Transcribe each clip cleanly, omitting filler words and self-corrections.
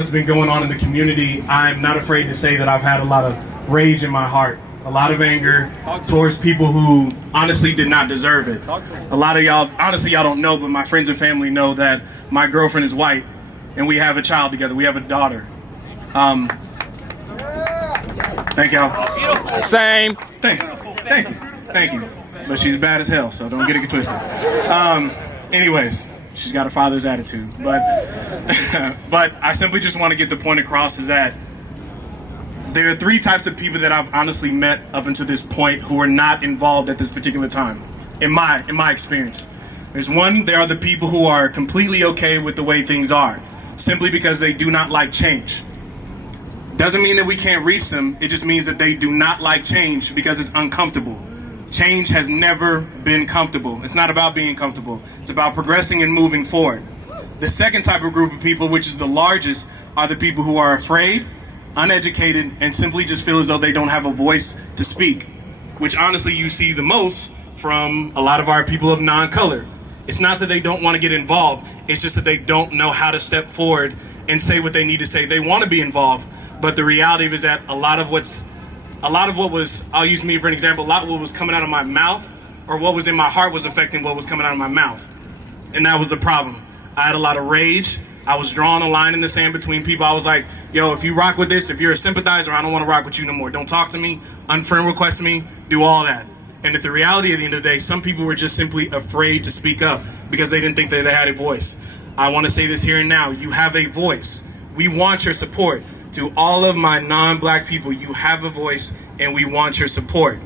What's been going on in the community, I'm not afraid to say that I've had a lot of rage in my heart, a lot of anger towards people who honestly did not deserve it. A lot of y'all, honestly, y'all don't know, but my friends and family know that my girlfriend is white and we have a child together. We have a daughter. Thank y'all. Same. Thank you. But she's bad as hell, so don't get it twisted. Anyways, she's got a father's attitude. But I simply just want to get the point across is that there are three types of people that I've honestly met up until this point who are not involved at this particular time, in my experience. There's one, there are the people who are completely okay with the way things are, simply because they do not like change. Doesn't mean that we can't reach them, it just means that they do not like change because it's uncomfortable. Change has never been comfortable. It's not about being comfortable. It's about progressing and moving forward. The second type of group of people, which is the largest, are the people who are afraid, uneducated, and simply just feel as though they don't have a voice to speak, which honestly you see the most from a lot of our people of non-color. It's not that they don't want to get involved, it's just that they don't know how to step forward and say what they need to say. They want to be involved, but the reality is that a lot of what was, I'll use me for an example, a lot of what was coming out of my mouth or what was in my heart was affecting what was coming out of my mouth. And that was the problem. I had a lot of rage. I was drawing a line in the sand between people. I was like, yo, if you rock with this, if you're a sympathizer, I don't want to rock with you no more. Don't talk to me, unfriend request me, do all that. And at the reality at the end of the day, some people were just simply afraid to speak up because they didn't think that they had a voice. I want to say this here and now. You have a voice. We want your support. To all of my non-black people, you have a voice and we want your support.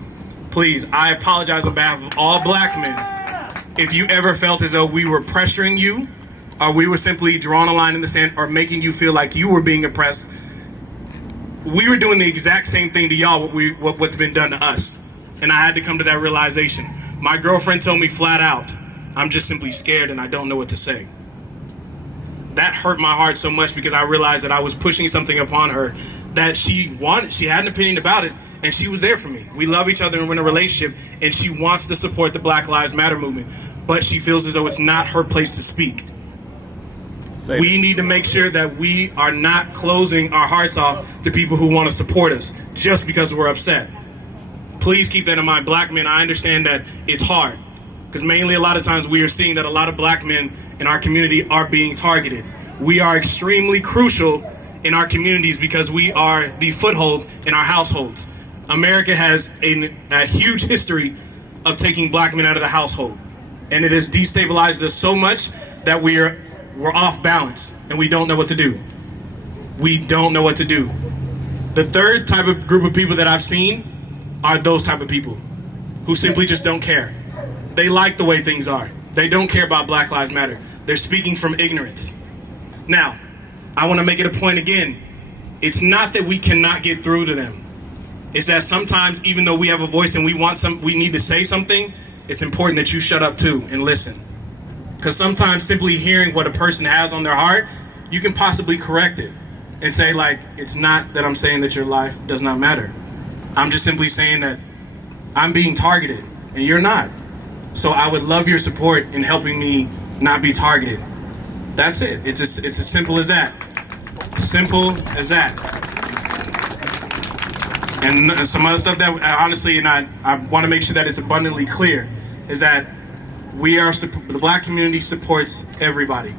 Please, I apologize on behalf of all black men if you ever felt as though we were pressuring you or we were simply drawing a line in the sand or making you feel like you were being oppressed. We were doing the exact same thing to y'all what's been done to us. And I had to come to that realization. My girlfriend told me flat out, I'm just simply scared and I don't know what to say. That hurt my heart so much because I realized that I was pushing something upon her that she wanted. She had an opinion about it, and she was there for me. We love each other and we're in a relationship, and she wants to support the Black Lives Matter movement, but she feels as though it's not her place to speak. We need to make sure that we are not closing our hearts off to people who want to support us just because we're upset. Please keep that in mind. Black men, I understand that it's hard because mainly a lot of times we are seeing that a lot of black men in our community are being targeted. We are extremely crucial in our communities because we are the foothold in our households. America has a huge history of taking black men out of the household. And it has destabilized us so much that we're off balance and we don't know what to do. We don't know what to do. The third type of group of people that I've seen are those type of people who simply just don't care. They like the way things are. They don't care about Black Lives Matter. They're speaking from ignorance. Now, I want to make it a point again. It's not that we cannot get through to them. It's that sometimes, even though we have a voice and we need to say something, it's important that you shut up too and listen. Because sometimes simply hearing what a person has on their heart, you can possibly correct it and say like, it's not that I'm saying that your life does not matter. I'm just simply saying that I'm being targeted and you're not. So I would love your support in helping me not be targeted. That's it. It's as simple as that. Simple as that. And some other stuff that honestly, and I want to make sure that it's abundantly clear, is that the black community supports everybody.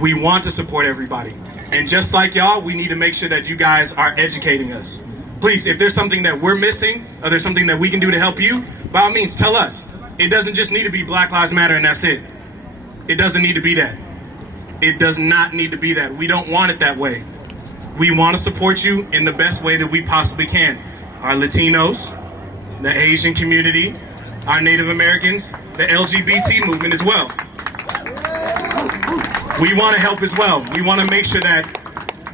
We want to support everybody. And just like y'all, we need to make sure that you guys are educating us. Please, if there's something that we're missing or there's something that we can do to help you, by all means, tell us. It doesn't just need to be Black Lives Matter and that's it. It doesn't need to be that. It does not need to be that. We don't want it that way. We want to support you in the best way that we possibly can. Our Latinos, the Asian community, our Native Americans, the LGBT movement as well. We want to help as well. We want to make sure that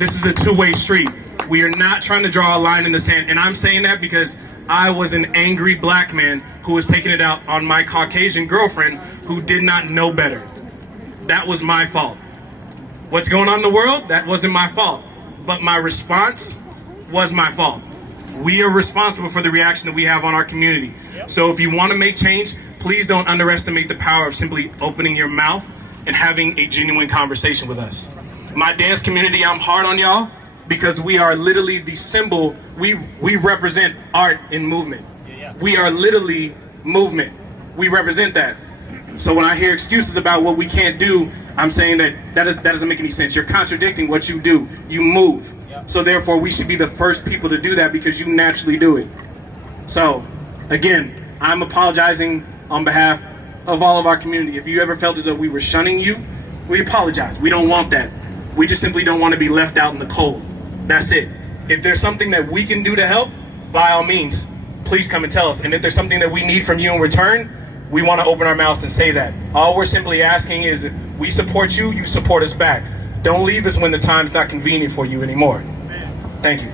this is a two-way street. We are not trying to draw a line in the sand. And I'm saying that because I was an angry black man who was taking it out on my Caucasian girlfriend who did not know better. That was my fault. What's going on in the world? That wasn't my fault. But my response was my fault. We are responsible for the reaction that we have on our community. So if you want to make change, please don't underestimate the power of simply opening your mouth and having a genuine conversation with us. My dance community, I'm hard on y'all because we are literally the symbol. We represent art and movement. We are literally movement. We represent that. So when I hear excuses about what we can't do, I'm saying that doesn't make any sense. You're contradicting what you do. You move. So therefore, we should be the first people to do that because you naturally do it. So, again, I'm apologizing on behalf of all of our community. If you ever felt as though we were shunning you, we apologize. We don't want that. We just simply don't want to be left out in the cold. That's it. If there's something that we can do to help, by all means, please come and tell us. And if there's something that we need from you in return, we want to open our mouths and say that. All we're simply asking is, we support you, you support us back. Don't leave us when the time's not convenient for you anymore. Thank you.